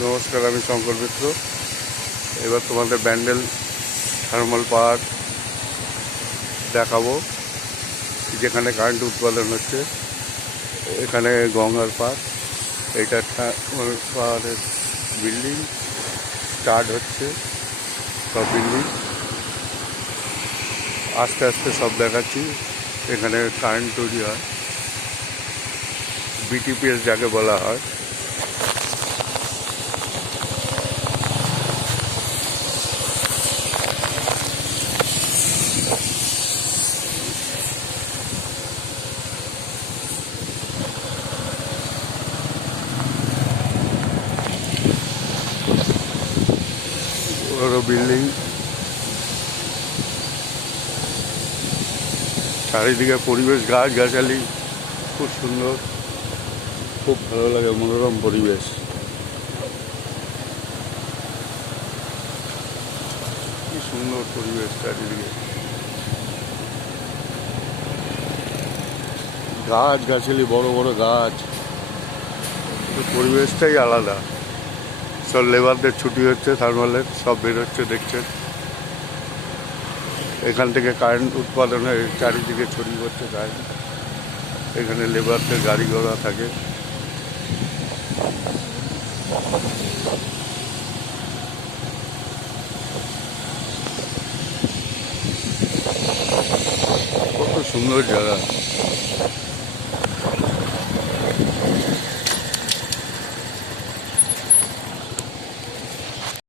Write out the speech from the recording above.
নমস্কার, আমি শঙ্কর মিত্র। এবার তোমাদের ব্যান্ডেল থার্মাল পাওয়ার দেখাবো, যেখানে কারেন্ট উৎপাদন হচ্ছে। এখানে গঙ্গার পাড়, এটা থার্মাল পাওয়ারের বিল্ডিং স্টার্ট হচ্ছে। সব বিল্ডিং আস্তে আস্তে সব দেখাচ্ছি। এখানে কারেন্ট তৈরি হয়, বিটিপিএস যাকে বলা হয়। বড় বিল্ডিং, চারিদিকে পরিবেশ, গাছ গাছালি, খুব সুন্দর, খুব ভালো লাগে, মনোরম পরিবেশ। কি সুন্দর পরিবেশ চারিদিকে, গাছ গাছালি, বড় বড় গাছ, পরিবেশটাই আলাদা। সব লেবারদের ছুটি হচ্ছে, থার্মালের সব বেরোচ্ছে, দেখছেন। এখান থেকে কারেন্ট উৎপাদন হয়ে চারিদিকে ছড়িয়ে পড়ছে কারেন্ট। এখানে লেবারদের গাড়ি ঘোড়া থাকে। কত সুন্দর জায়গা।